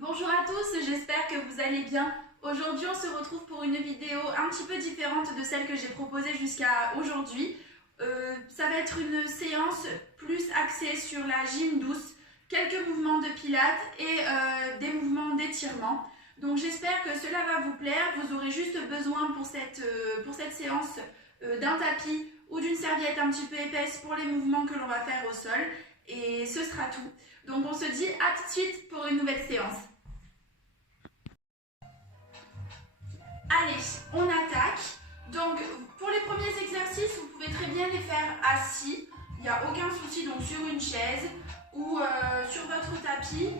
Bonjour à tous, j'espère que vous allez bien. Aujourd'hui, on se retrouve pour une vidéo un petit peu différente de celle que j'ai proposée jusqu'à aujourd'hui. Ça va être une séance plus axée sur la gym douce, quelques mouvements de pilates et des mouvements d'étirement. Donc j'espère que cela va vous plaire. Vous aurez juste besoin pour cette séance d'un tapis ou d'une serviette un petit peu épaisse pour les mouvements que l'on va faire au sol. Et ce sera tout. Donc on se dit à tout de suite pour une nouvelle séance. Allez, on attaque. Donc pour les premiers exercices, vous pouvez très bien les faire assis. Il n'y a aucun souci, donc sur une chaise ou sur votre tapis.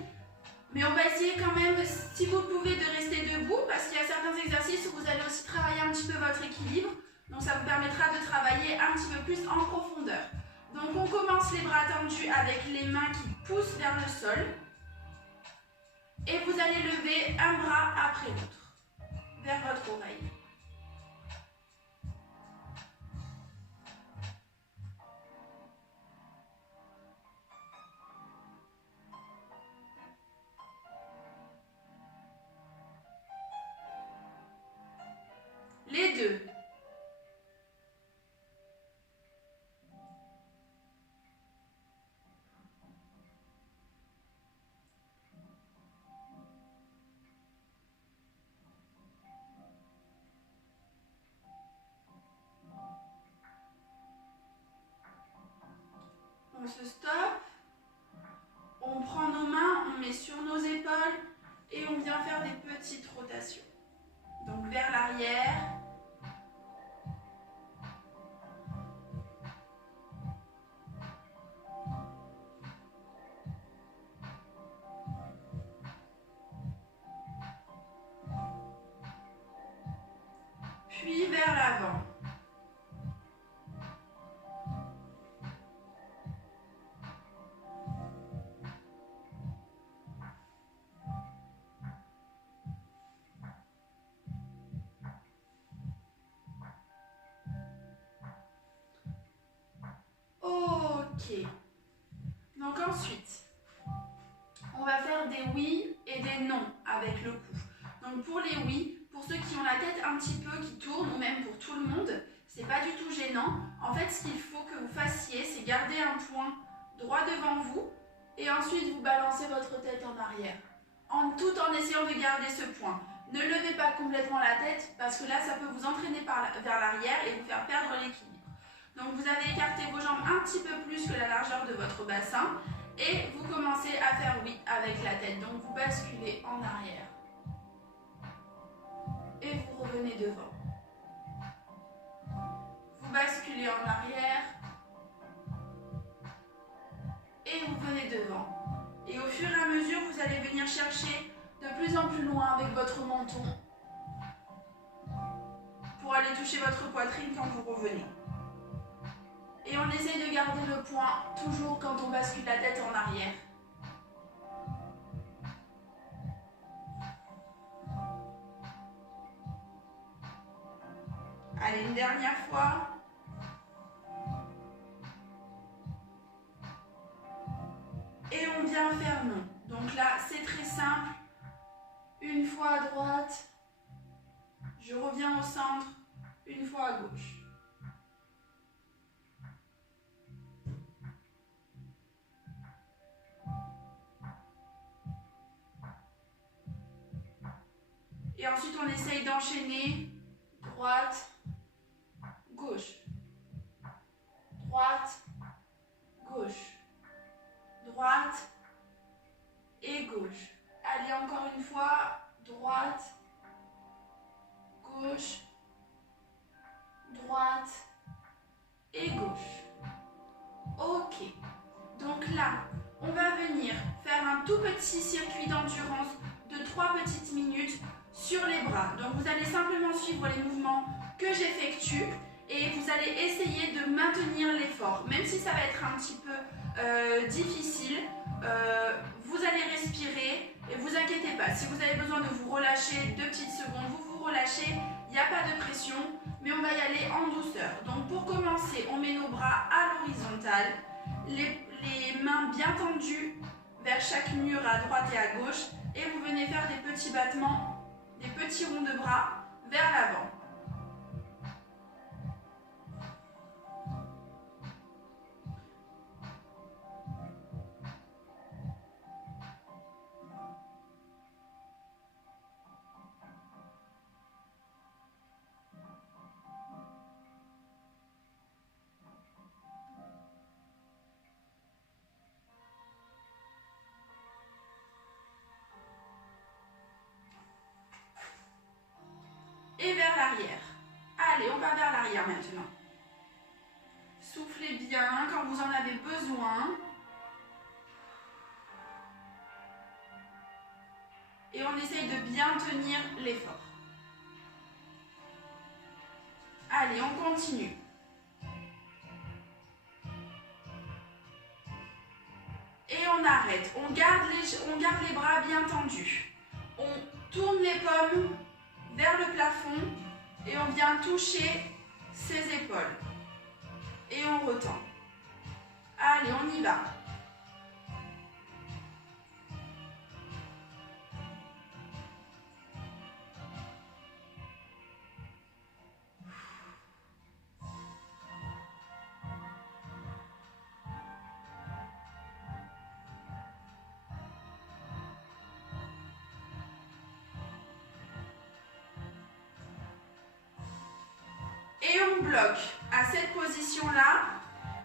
Mais on va essayer quand même, si vous pouvez, de rester debout parce qu'il y a certains exercices où vous allez aussi travailler un petit peu votre équilibre. Donc ça vous permettra de travailler un petit peu plus en profondeur. Donc on commence les bras tendus avec les mains qui poussent vers le sol. Et vous allez lever un bras après l'autre, vers votre oreille. Les deux. On se stoppe, on prend nos mains, on met sur nos épaules et on vient faire des petites rotations. Donc vers l'arrière. Puis vers l'avant. Ok. Donc ensuite, on va faire des oui et des non avec le cou. Donc pour les oui, pour ceux qui ont la tête un petit peu qui tourne, ou même pour tout le monde, c'est pas du tout gênant. En fait, ce qu'il faut que vous fassiez, c'est garder un point droit devant vous et ensuite vous balancez votre tête en arrière, tout en essayant de garder ce point. Ne levez pas complètement la tête parce que là, ça peut vous entraîner vers l'arrière et vous faire perdre l'équilibre. Donc vous avez écarté vos jambes un petit peu plus que la largeur de votre bassin et vous commencez à faire oui avec la tête. Donc vous basculez en arrière et vous revenez devant. Vous basculez en arrière et vous venez devant. Et au fur et à mesure, vous allez venir chercher de plus en plus loin avec votre menton pour aller toucher votre poitrine quand vous revenez. Et on essaye de garder le point toujours quand on bascule la tête en arrière. Allez, une dernière fois. Et on vient faire non. Donc là, c'est très simple. Une fois à droite, je reviens au centre, une fois à gauche. Et ensuite, on essaye d'enchaîner droite, gauche, droite, gauche, droite et gauche. Allez, encore une fois, droite, gauche, droite et gauche. Ok, donc là, on va venir faire un tout petit circuit d'endurance de 3 petites minutes sur les bras. Donc vous allez simplement suivre les mouvements que j'effectue et vous allez essayer de maintenir l'effort. Même si ça va être un petit peu difficile, vous allez respirer et vous inquiétez pas. Si vous avez besoin de vous relâcher 2 petites secondes, vous vous relâchez, il n'y a pas de pression, mais on va y aller en douceur. Donc pour commencer, on met nos bras à l'horizontale, les mains bien tendues vers chaque mur à droite et à gauche. et vous venez faire des petits battements, des petits ronds de bras vers l'avant. Et vers l'arrière. Allez, on va vers l'arrière maintenant. Soufflez bien quand vous en avez besoin. Et on essaye de bien tenir l'effort. Allez, on continue. Et on arrête. On garde les bras bien tendus. On tourne les paumes vers le plafond et on vient toucher ses épaules. Et on retend. Allez, on y va. Et on bloque à cette position-là.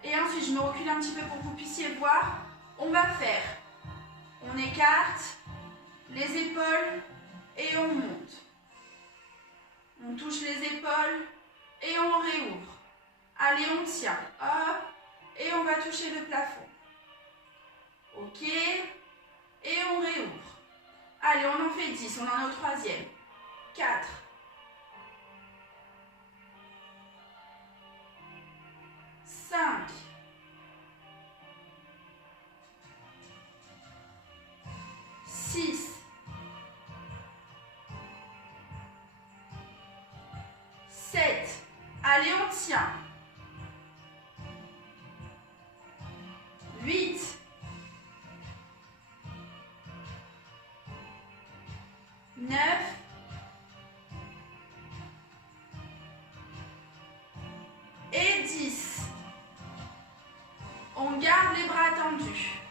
Et ensuite, je me recule un petit peu pour que vous puissiez voir. On va faire, on écarte les épaules et on monte. On touche les épaules et on réouvre. Allez, on tient. Hop. Et on va toucher le plafond. Ok. Et on réouvre. Allez, on en fait 10. On en est au troisième. 4. 5, 6, 7, allez on tient, 8, 9, et 10. On garde les bras tendus.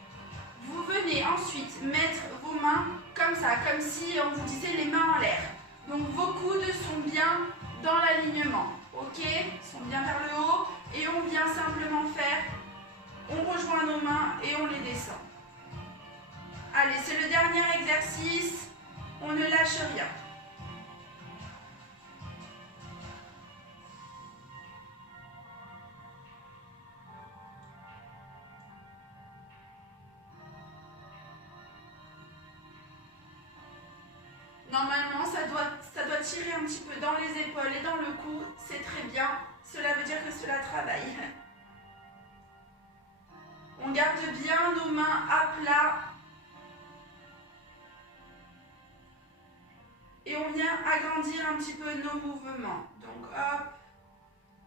Vous venez ensuite mettre vos mains comme ça, comme si on vous disait les mains en l'air. Donc vos coudes sont bien dans l'alignement. Ok? Ils sont bien vers le haut. Et on vient simplement faire, on rejoint nos mains et on les descend. Allez, c'est le dernier exercice. On ne lâche rien. Normalement, ça doit tirer un petit peu dans les épaules et dans le cou. C'est très bien. Cela veut dire que cela travaille. On garde bien nos mains à plat. Et on vient agrandir un petit peu nos mouvements. Donc hop,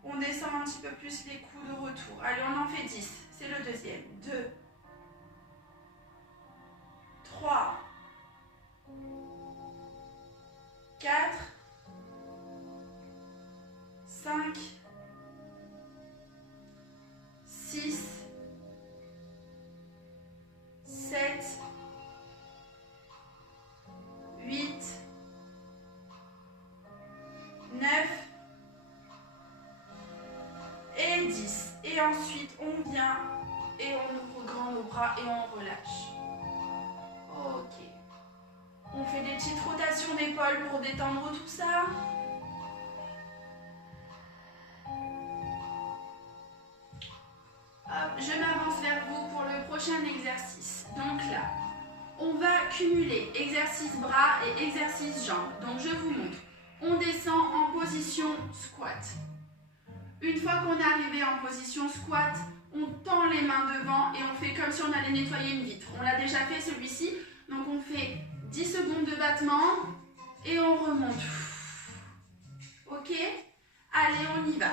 on descend un petit peu plus les coudes au retour. Allez, on en fait 10. C'est le deuxième. 2, 3, 4, 5, 6, 7, 8, 9 et 10. Et ensuite, on vient et on ouvre grand nos bras et on relâche. Ok. On fait des petites rotations d'épaules pour détendre tout ça. Hop, je m'avance vers vous pour le prochain exercice. Donc là, on va cumuler exercice bras et exercice jambes. Donc je vous montre. On descend en position squat. Une fois qu'on est arrivé en position squat, on tend les mains devant et on fait comme si on allait nettoyer une vitre. On l'a déjà fait celui-ci. Donc on fait 10 secondes de battement et on remonte. Ok? Allez, on y va.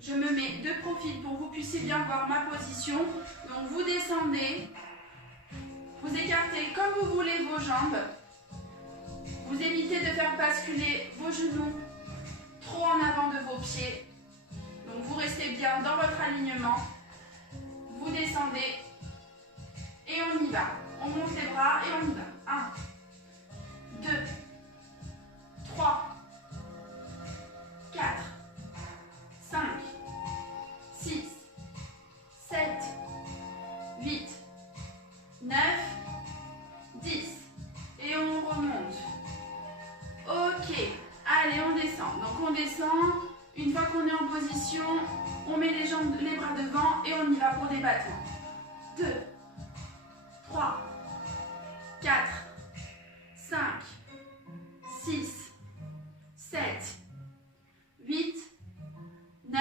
Je me mets de profil pour que vous puissiez bien voir ma position. Donc vous descendez, vous écartez comme vous voulez vos jambes Vous évitez de faire basculer vos genoux trop en avant de vos pieds. Donc vous restez bien dans votre alignement. Vous descendez et on y va. On monte les bras et on y va. 1, 2, 3, 4, 5, 6, 7, 8, 9, 10. Et on remonte. Ok. Allez, on descend. Donc on descend. Une fois qu'on est en position, on met les jambes, les bras devant et on y va pour des battements. 2, 3, 4, 5, 6, 7, 8, 9,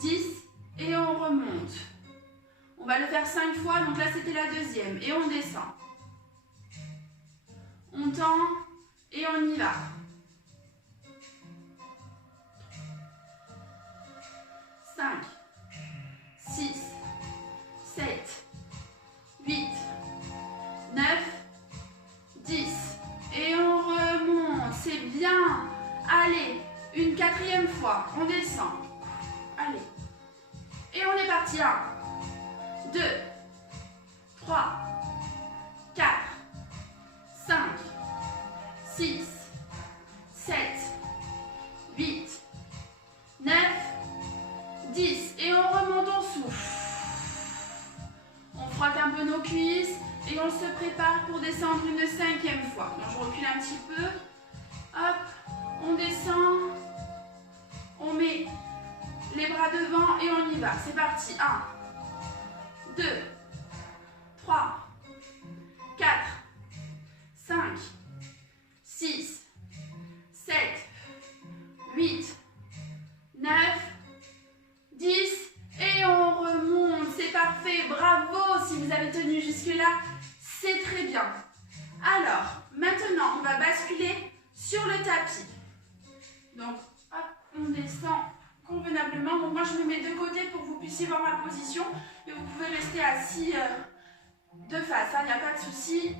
10 et on remonte. On va le faire 5 fois, donc là c'était la deuxième et on descend. On tend et on y va. 5, 6, 7, 8, 9, 10. Et on remonte. C'est bien. Allez, une quatrième fois. On descend. Allez. Et on est parti. 1, 2, 3, 4, 5, 6, 7, 8, 9, 10. Et on remonte, on souffle. On frotte un peu nos cuisses et on se prépare pour descendre une 5e fois. Donc je recule un petit peu. Hop, on descend. On met les bras devant et on y va. C'est parti. 1, 2, 3, 4, 5, 6, 7, 8, 9, 10 et on remonte, c'est parfait, bravo si vous avez tenu jusque-là, c'est très bien. Alors, maintenant on va basculer sur le tapis. Donc, hop, on descend convenablement. Donc moi je me mets de côté pour que vous puissiez voir ma position et vous pouvez rester assis de face, il n'y a pas de souci.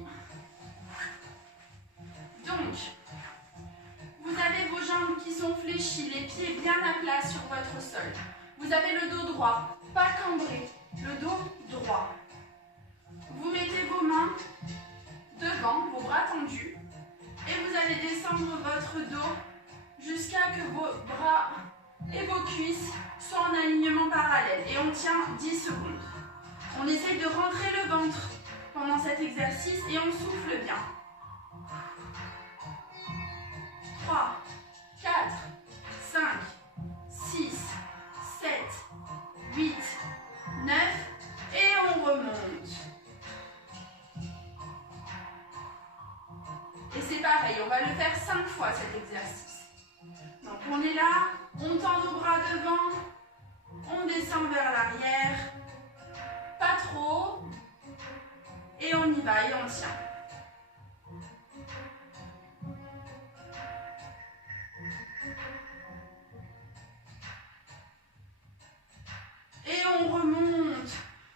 Donc, vous avez vos jambes qui sont fléchies, les pieds bien à plat sur votre sol. Vous avez le dos droit, pas cambré, le dos droit. Vous mettez vos mains devant, vos bras tendus, et vous allez descendre votre dos jusqu'à que vos bras et vos cuisses soient en alignement parallèle. Et on tient 10 secondes. On essaye de rentrer le ventre pendant cet exercice et on souffle bien. 3, 4, 5, 6, 7, 8, 9 et on remonte. Et c'est pareil, on va le faire 5 fois cet exercice. Donc on est là, on tend nos bras devant, on descend vers l'arrière, pas trop, et on y va et on tient. Et on remonte.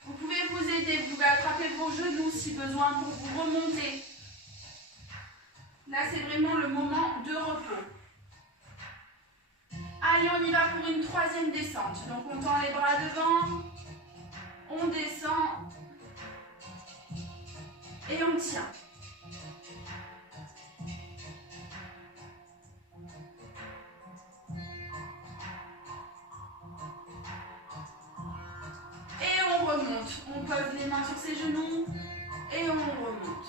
Vous pouvez vous aider, vous pouvez attraper vos genoux si besoin pour vous remonter. Là, c'est vraiment le moment de repos. Allez, on y va pour une 3e descente. Donc, on tend les bras devant, on descend et on tient. Et on remonte. On pose les mains sur ses genoux et on remonte.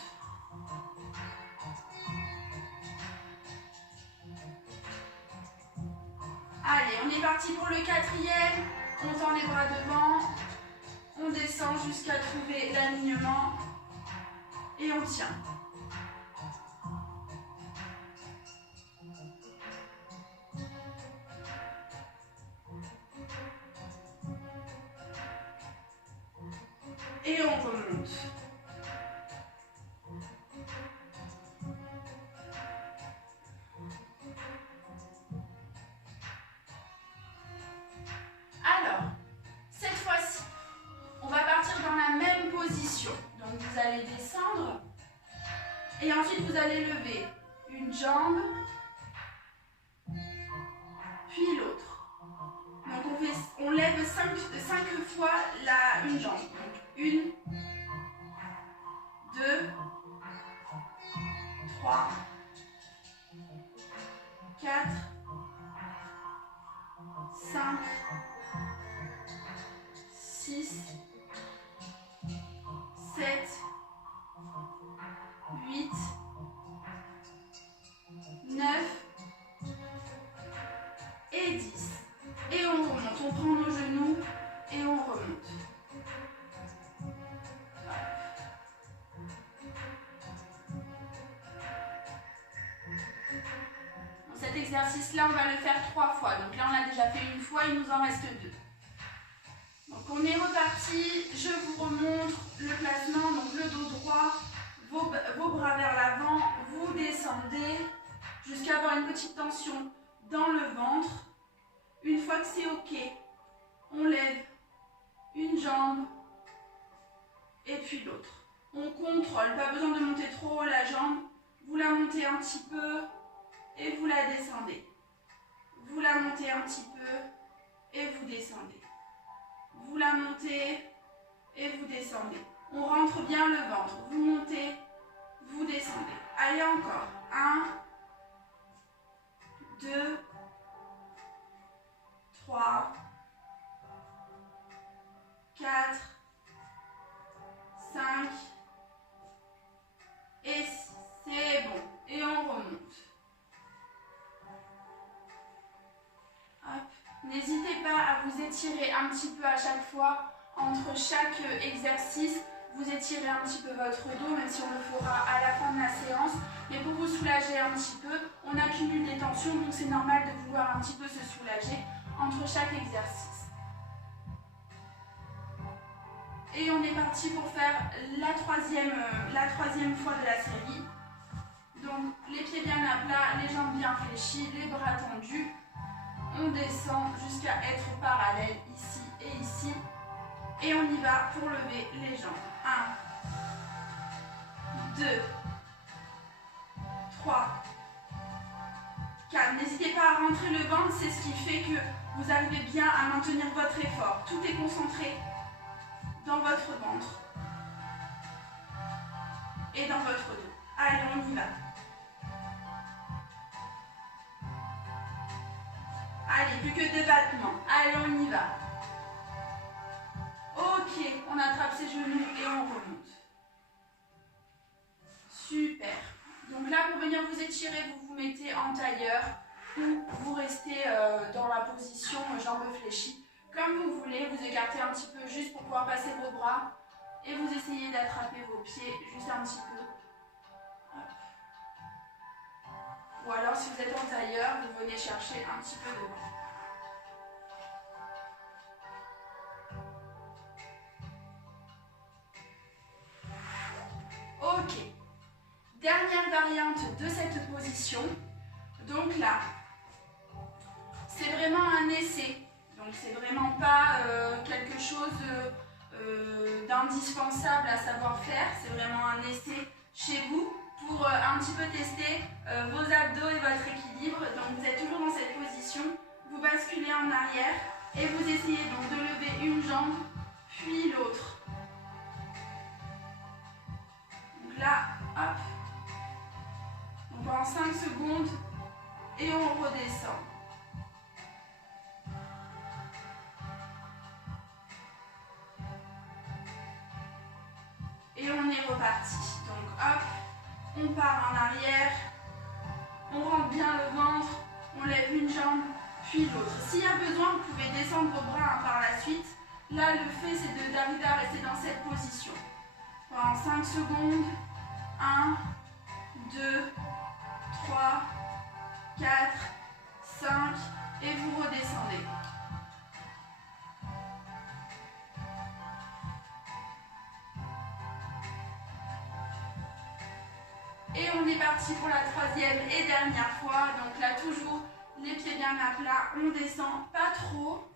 Allez, on est parti pour le 4e. On tend les bras devant. On descend jusqu'à trouver l'alignement. Et on tient. Et on remonte. Alors, cette fois-ci, on va partir dans la même position. Donc vous allez descendre Et ensuite, vous allez lever une jambe, puis l'autre. Donc, on lève 5 fois une jambe. Donc, 1, 2, 3, 4, 5, 6, 7, 8, 9 et 10. Et on remonte. On prend nos genoux et on remonte. Cet exercice-là, on va le faire 3 fois. Donc là, on l'a déjà fait une fois, il nous en reste 2. Donc on est reparti. Je vous remontre le placement. Donc le dos droit, vos bras vers l'avant. Vous descendez jusqu'à avoir une petite tension dans le ventre. Une fois que c'est OK, on lève une jambe et puis l'autre. On contrôle, pas besoin de monter trop haut la jambe. Vous la montez un petit peu et vous la descendez. Vous la montez un petit peu et vous descendez. Vous la montez et vous descendez. On rentre bien le ventre. Vous montez, vous descendez. Allez encore. 1, 2, 3, 4, 5 et 6. C'est bon. Et on remonte. N'hésitez pas à vous étirer un petit peu à chaque fois. Entre chaque exercice, vous étirez un petit peu votre dos, même si on le fera à la fin de la séance. Mais pour vous soulager un petit peu, on accumule des tensions, donc c'est normal de vouloir un petit peu se soulager entre chaque exercice. Et on est parti pour faire la troisième fois de la série. Donc les pieds bien à plat, les jambes bien fléchies, les bras tendus. On descend jusqu'à être parallèle ici et ici. Et on y va pour lever les jambes. 1, 2, 3, 4. N'hésitez pas à rentrer le ventre, c'est ce qui fait que vous arrivez bien à maintenir votre effort. Tout est concentré dans votre ventre et dans votre dos. Allez, on y va. Allez, plus que 2 battements. Allez, on y va. Ok, on attrape ses genoux et on remonte. Super. Donc là, pour venir vous étirer, vous vous mettez en tailleur ou vous restez dans la position jambes fléchies. Comme vous voulez, vous écartez un petit peu juste pour pouvoir passer vos bras et vous essayez d'attraper vos pieds juste un petit peu. Hop. Ou alors, si vous êtes en tailleur, vous venez chercher un petit peu devant. Ok. Dernière variante de cette position. Donc là, c'est vraiment un essai. Donc c'est vraiment pas quelque chose d'indispensable à savoir faire. C'est vraiment un essai chez vous pour un petit peu tester vos abdos et votre équilibre. Donc vous êtes toujours dans cette position. Vous basculez en arrière et vous essayez donc de lever une jambe puis l'autre. Donc là, hop. Donc en 5 secondes et on redescend. Et on est reparti. Donc hop, on part en arrière, on rentre bien le ventre, on lève une jambe, puis l'autre. S'il y a besoin, vous pouvez descendre vos bras par la suite. Là, le fait, c'est d'arriver à rester dans cette position. Pendant 5 secondes. 1, 2, 3, 4, 5 et vous redescendez. Et on est parti pour la troisième et dernière fois. Donc là, toujours les pieds bien à plat. On descend pas trop.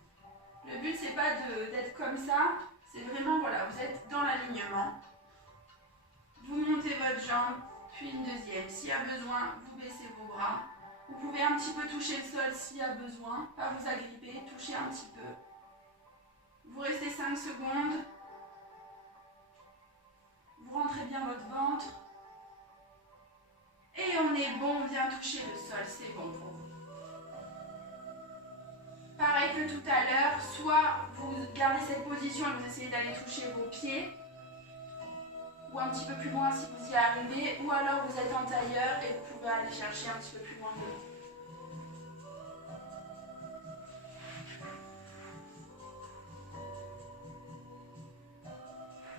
Le but, c'est pas d'être comme ça. C'est vraiment, voilà, vous êtes dans l'alignement. Vous montez votre jambe, puis une deuxième. S'il y a besoin, vous baissez vos bras. Vous pouvez un petit peu toucher le sol s'il y a besoin, pas vous agripper, toucher un petit peu. Vous restez 5 secondes. Vous rentrez bien votre ventre. Et on est bon, on vient toucher le sol, c'est bon pour vous. Pareil que tout à l'heure, soit vous gardez cette position et vous essayez d'aller toucher vos pieds, ou un petit peu plus loin si vous y arrivez, ou alors vous êtes en tailleur et vous pouvez aller chercher un petit peu plus loin de vous.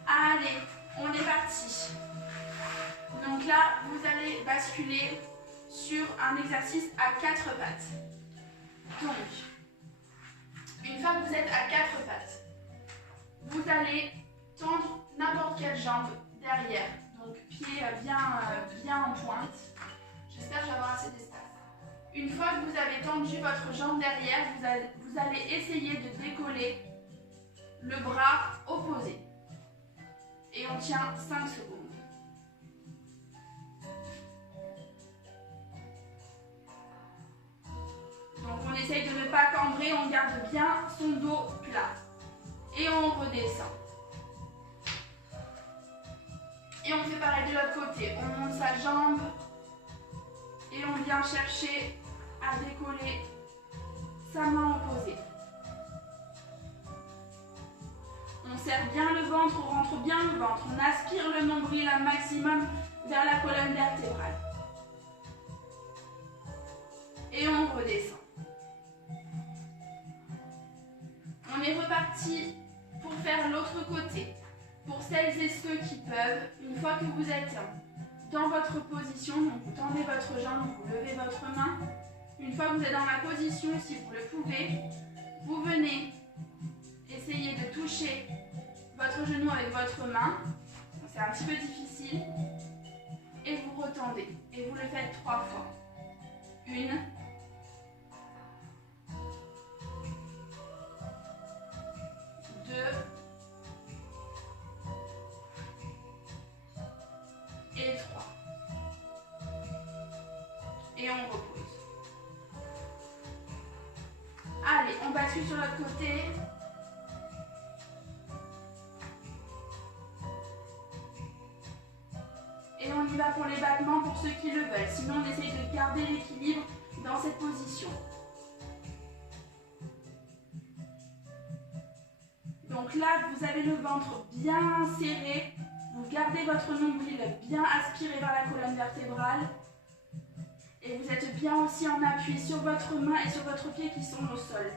Allez, on est parti. Donc là, vous allez basculer sur un exercice à 4 pattes. Donc, une fois que vous êtes à 4 pattes, vous allez tendre n'importe quelle jambe derrière. Donc, pied bien en pointe. J'espère que je vais avoir assez d'espace. Une fois que vous avez tendu votre jambe derrière, vous allez essayer de décoller le bras opposé. Et on tient 5 secondes. Donc on essaye de ne pas cambrer, on garde bien son dos plat. Et on redescend. Et on fait pareil de l'autre côté. On monte sa jambe et on vient chercher à décoller sa main opposée. On serre bien le ventre, on rentre bien le ventre. On aspire le nombril un maximum vers la colonne vertébrale. Et on redescend. On est reparti pour faire l'autre côté. Pour celles et ceux qui peuvent, une fois que vous êtes dans votre position, donc vous tendez votre jambe, vous levez votre main. Une fois que vous êtes dans la position, si vous le pouvez, vous venez essayer de toucher votre genou avec votre main. C'est un petit peu difficile. Et vous retendez. Et vous le faites 3 fois. 1, 2, et 3. Et on repose. Allez, on bascule sur l'autre côté. Et on y va pour les battements pour ceux qui le veulent. Sinon, on essaye de garder l'équilibre dans cette position. Donc là, vous avez le ventre bien serré. Vous gardez votre nombril bien aspiré vers la colonne vertébrale. Et vous êtes bien aussi en appui sur votre main et sur votre pied qui sont au sol.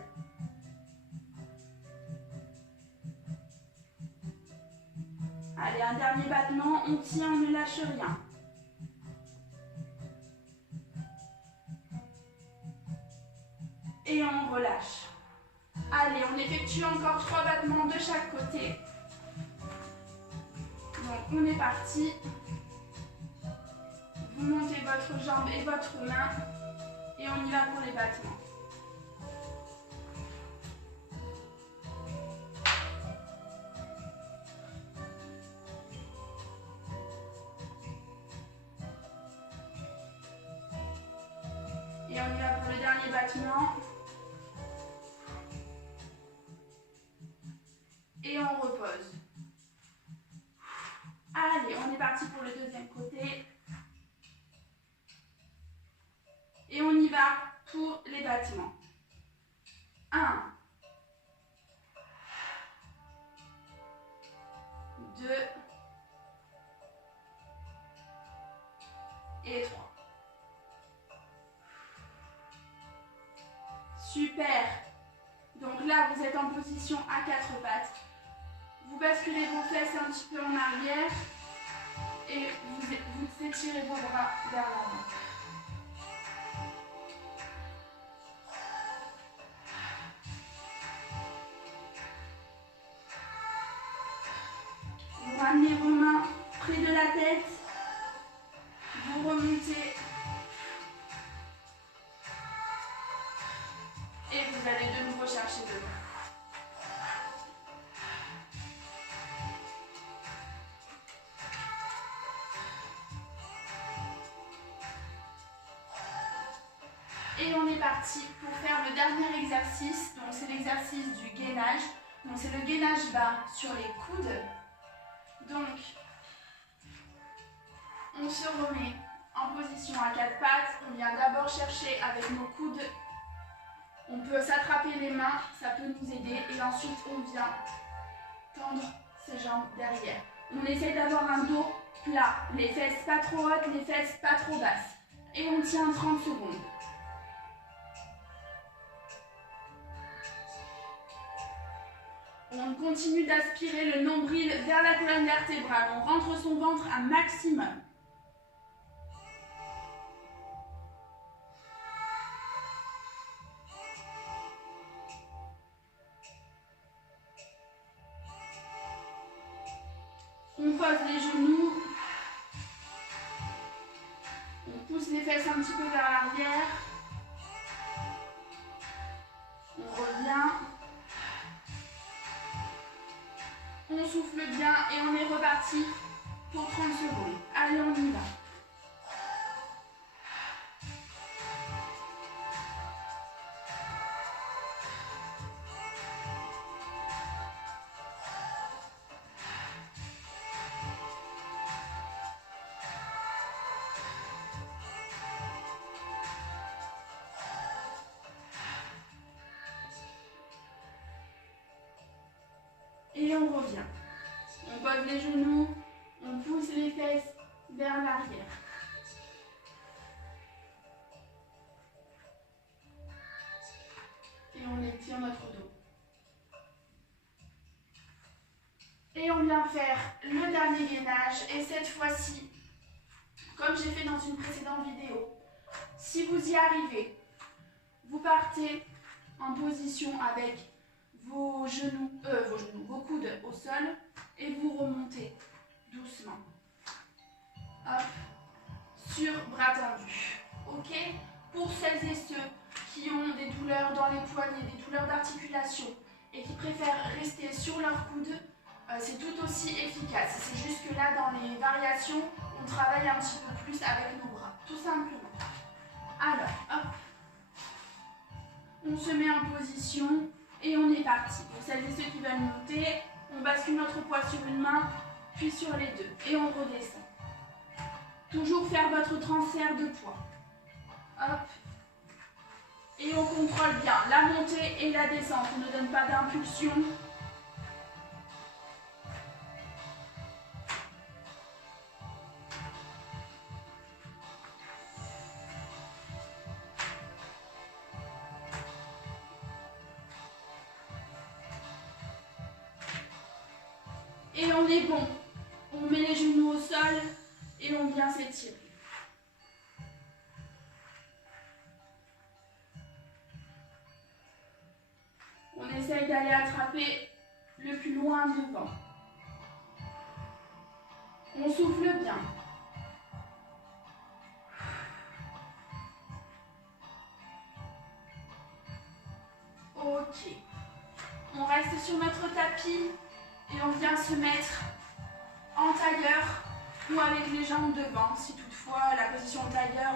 Allez, un dernier battement, on tient, on ne lâche rien. Et on relâche. Allez, on effectue encore 3 battements de chaque côté. Donc, on est parti. Vous montez votre jambe et votre main. Et on y va pour les battements. Et on y va pour le dernier battement. Et on repose. Allez, on est parti pour le deuxième côté. Et on y va pour les battements. 1, 2 et 3. Super. Donc là, vous êtes en position à 4 pattes. Vous basculez vos fesses un petit peu en arrière et vous étirez vos bras vers l'avant. Vous ramenez vos mains près de la tête. Vous remontez. Et vous allez de nouveau chercher de l'eau. Et on est parti pour faire le dernier exercice. Donc c'est l'exercice du gainage. Donc c'est le gainage bas sur les coudes. Donc on se remet en position à quatre pattes. On vient d'abord chercher avec nos coudes. On peut s'attraper les mains, ça peut nous aider. Et ensuite on vient tendre ses jambes derrière. On essaie d'avoir un dos plat. Les fesses pas trop hautes, les fesses pas trop basses. Et on tient 30 secondes. On continue d'aspirer le nombril vers la colonne vertébrale. On rentre son ventre un maximum. On pose les genoux. On pousse les fesses un petit peu vers l'arrière. On revient. On souffle bien et on est reparti pour 30 secondes. Allez, on y va. Et on revient. On pose les genoux, on pousse les fesses vers l'arrière. Et on étire notre dos. Et on vient faire le dernier gainage. Et cette fois-ci, comme j'ai fait dans une précédente vidéo, si vous y arrivez, vous partez en position avec vos coudes au sol et vous remontez doucement. Hop, sur bras tendus. Ok? Pour celles et ceux qui ont des douleurs dans les poignets, des douleurs d'articulation et qui préfèrent rester sur leurs coudes, c'est tout aussi efficace. C'est juste que là, dans les variations, on travaille un petit peu plus avec nos bras, tout simplement. Alors, hop, on se met en position. Et on est parti. Pour celles et ceux qui veulent monter, on bascule notre poids sur une main, puis sur les deux. Et on redescend. Toujours faire votre transfert de poids. Hop. Et on contrôle bien la montée et la descente. On ne donne pas d'impulsion. Et on est bon. On met les genoux au sol et on vient s'étirer. On essaye d'aller attraper le plus loin devant. On souffle bien. Ok. On reste sur notre tapis. Et on vient se mettre en tailleur ou avec les jambes devant, si toutefois la position tailleur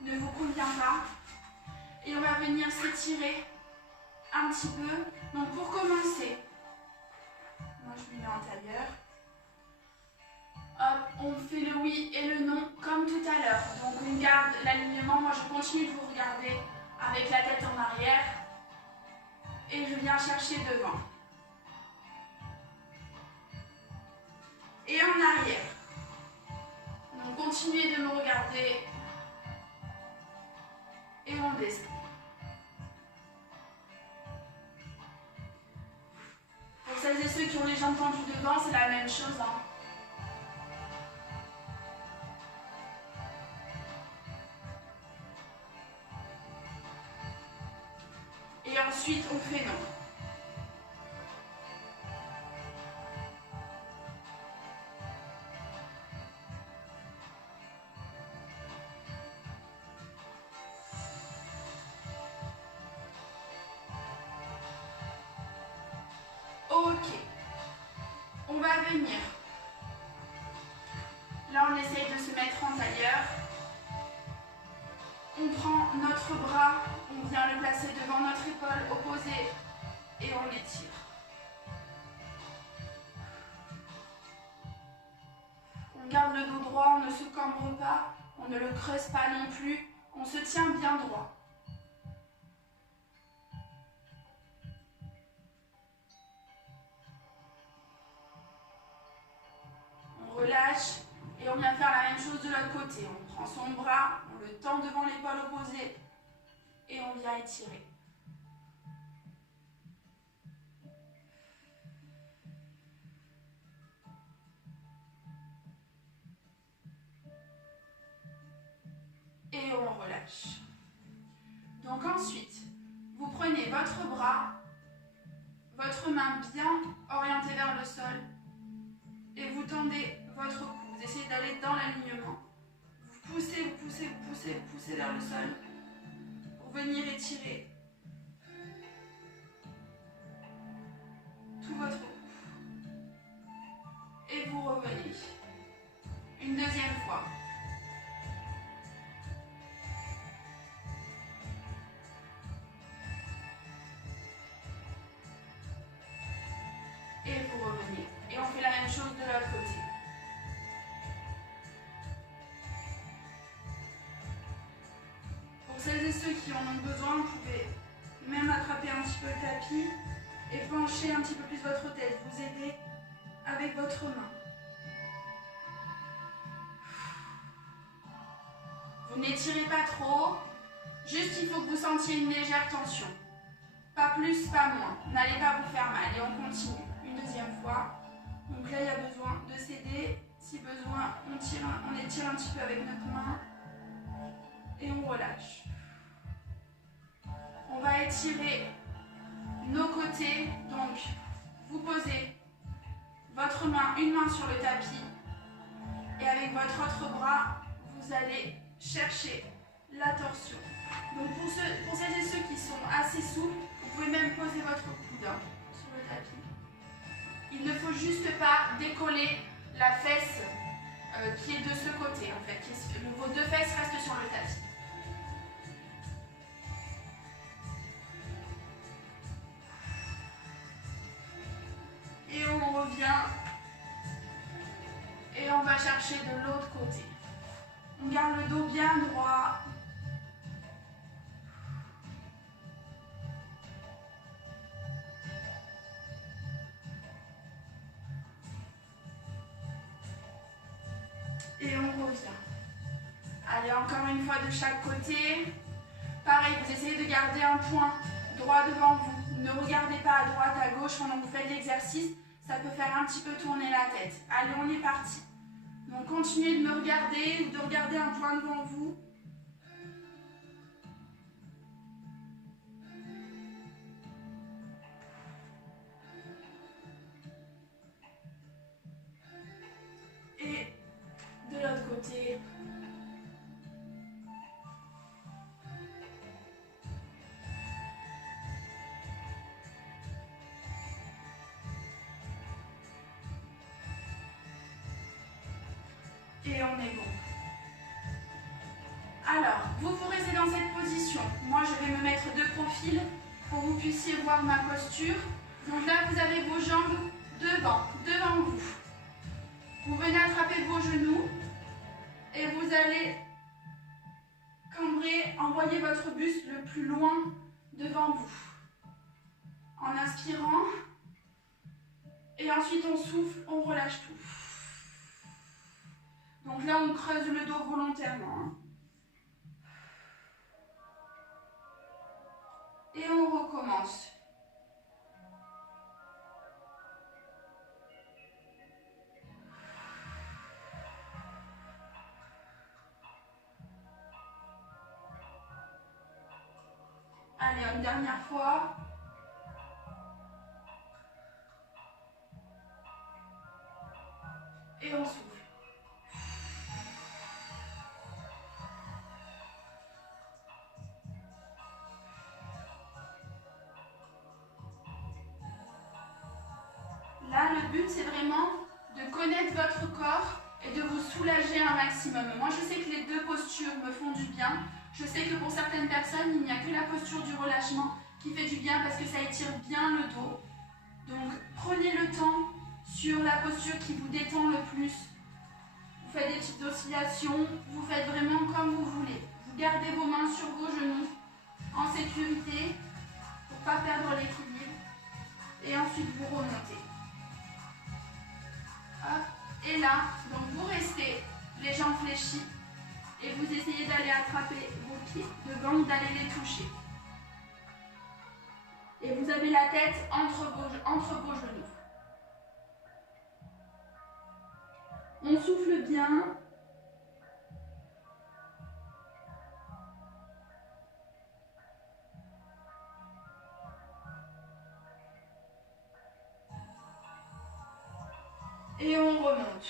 ne vous convient pas. Et on va venir s'étirer un petit peu. Donc pour commencer, moi je me mets en tailleur. Hop, on fait le oui et le non comme tout à l'heure. Donc on garde l'alignement. Moi je continue de vous regarder avec la tête en arrière. Et je viens chercher devant. Et en arrière. Donc continuez de me regarder. Et on descend. Pour celles et ceux qui ont les jambes tendues devant, c'est la même chose. Hein. Et ensuite, on fait non. Ok, on va venir. Là, on essaye de se mettre en tailleur. On prend notre bras, on vient le placer devant notre épaule opposée et on l'étire. On garde le dos droit, on ne se cambre pas, on ne le creuse pas non plus, on se tient bien droit. On relâche et on vient faire la même chose de l'autre côté. On prend son bras, on le tend devant l'épaule opposée et on vient étirer. Et on relâche. Donc ensuite, vous prenez votre bras, votre main bien orientée vers le sol et vous tendez votre cou. Vous essayez d'aller dans l'alignement. Vous poussez, vous poussez, vous poussez, vous poussez vers le sol pour venir étirer tout votre cou. Et vous revenez. Une deuxième fois. Et vous revenez. Et on fait la même chose de l'autre côté. Pour celles et ceux qui en ont besoin, vous pouvez même attraper un petit peu le tapis et pencher un petit peu plus votre tête. Vous aidez avec votre main. Vous n'étirez pas trop. Juste, il faut que vous sentiez une légère tension. Pas plus, pas moins. N'allez pas vous faire mal. Et on continue. Une deuxième fois. Donc là, il y a besoin de s'aider. Si besoin, on étire un petit peu avec notre main. Et on relâche. On va étirer nos côtés. Donc, vous posez votre main, une main sur le tapis. Et avec votre autre bras, vous allez chercher la torsion. Donc pour celles et ceux qui sont assez souples, vous pouvez même poser votre coude sur le tapis. Il ne faut juste pas décoller la fesse qui est de ce côté en fait. Vos deux fesses restent sur le tapis. Et on revient. Et on va chercher de l'autre côté. On garde le dos bien droit. Et on revient. Allez, encore une fois de chaque côté. Pareil, vous essayez de garder un point droit devant vous. Ne regardez pas à droite, à gauche pendant que vous faites l'exercice. Ça peut faire un petit peu tourner la tête. Allez, on est parti. Donc continuez de me regarder ou de regarder un point devant vous. Et de l'autre côté. Et on est bon. Alors, vous restez dans cette position. Moi, je vais me mettre de profil pour que vous puissiez voir ma posture. Donc là, vous avez vos jambes devant vous. Vous venez attraper vos genoux et vous allez cambrer, envoyer votre buste le plus loin devant vous. En inspirant. Et ensuite, on souffle, on relâche tout. Donc là, on creuse le dos volontairement. Et on recommence. Allez, une dernière fois. Et on souffle. Là, le but, c'est vraiment de connaître votre corps et de vous soulager un maximum. Moi, je sais que les deux postures me font du bien. Je sais que pour certaines personnes, il n'y a que la posture du relâchement qui fait du bien parce que ça étire bien le dos. Donc prenez le temps sur la posture qui vous détend le plus. Vous faites des petites oscillations, vous faites vraiment comme vous voulez. Vous gardez vos mains sur vos genoux en sécurité pour ne pas perdre l'équilibre. Et ensuite vous remontez. Hop. Et là, donc vous restez les jambes fléchies et vous essayez d'aller attraper vos pieds devant ou d'aller les toucher. Et vous avez la tête entre vos genoux. On souffle bien. Et on remonte.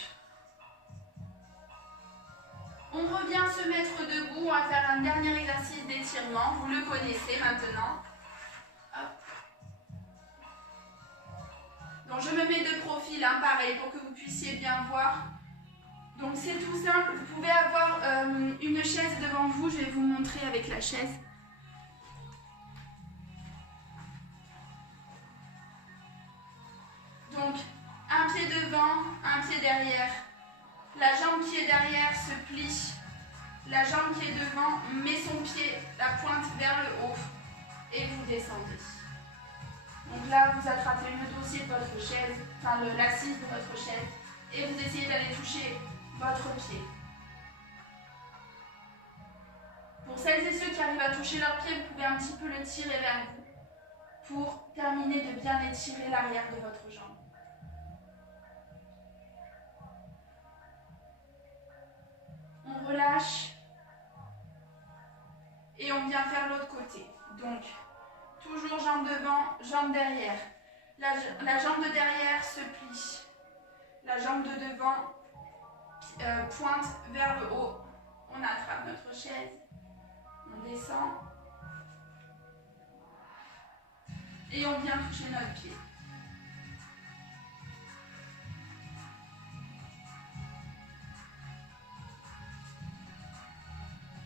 On revient se mettre debout. On va faire un dernier exercice d'étirement. Vous le connaissez maintenant. Donc je me mets de profil, hein, pareil, pour que vous puissiez bien voir. Donc c'est tout simple, vous pouvez avoir une chaise devant vous, je vais vous montrer avec la chaise. Donc un pied devant, un pied derrière. La jambe qui est derrière se plie. La jambe qui est devant met son pied, la pointe vers le haut et vous descendez. Donc là, vous attrapez le dossier de votre chaise, enfin l'assise de votre chaise, et vous essayez d'aller toucher votre pied. Pour celles et ceux qui arrivent à toucher leur pied, vous pouvez un petit peu le tirer vers vous pour terminer de bien étirer l'arrière de votre jambe. On relâche et on vient faire l'autre côté. Donc, toujours jambe devant, jambe derrière. La jambe de derrière se plie. La jambe de devant pointe vers le haut. On attrape notre chaise. On descend. Et on vient toucher notre pied.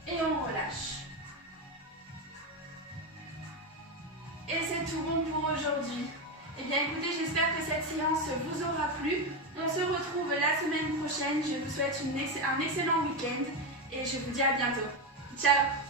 Et on relâche. Et c'est tout bon pour aujourd'hui. Eh bien écoutez, j'espère que cette séance vous aura plu. On se retrouve la semaine prochaine. Je vous souhaite un excellent week-end et je vous dis à bientôt. Ciao!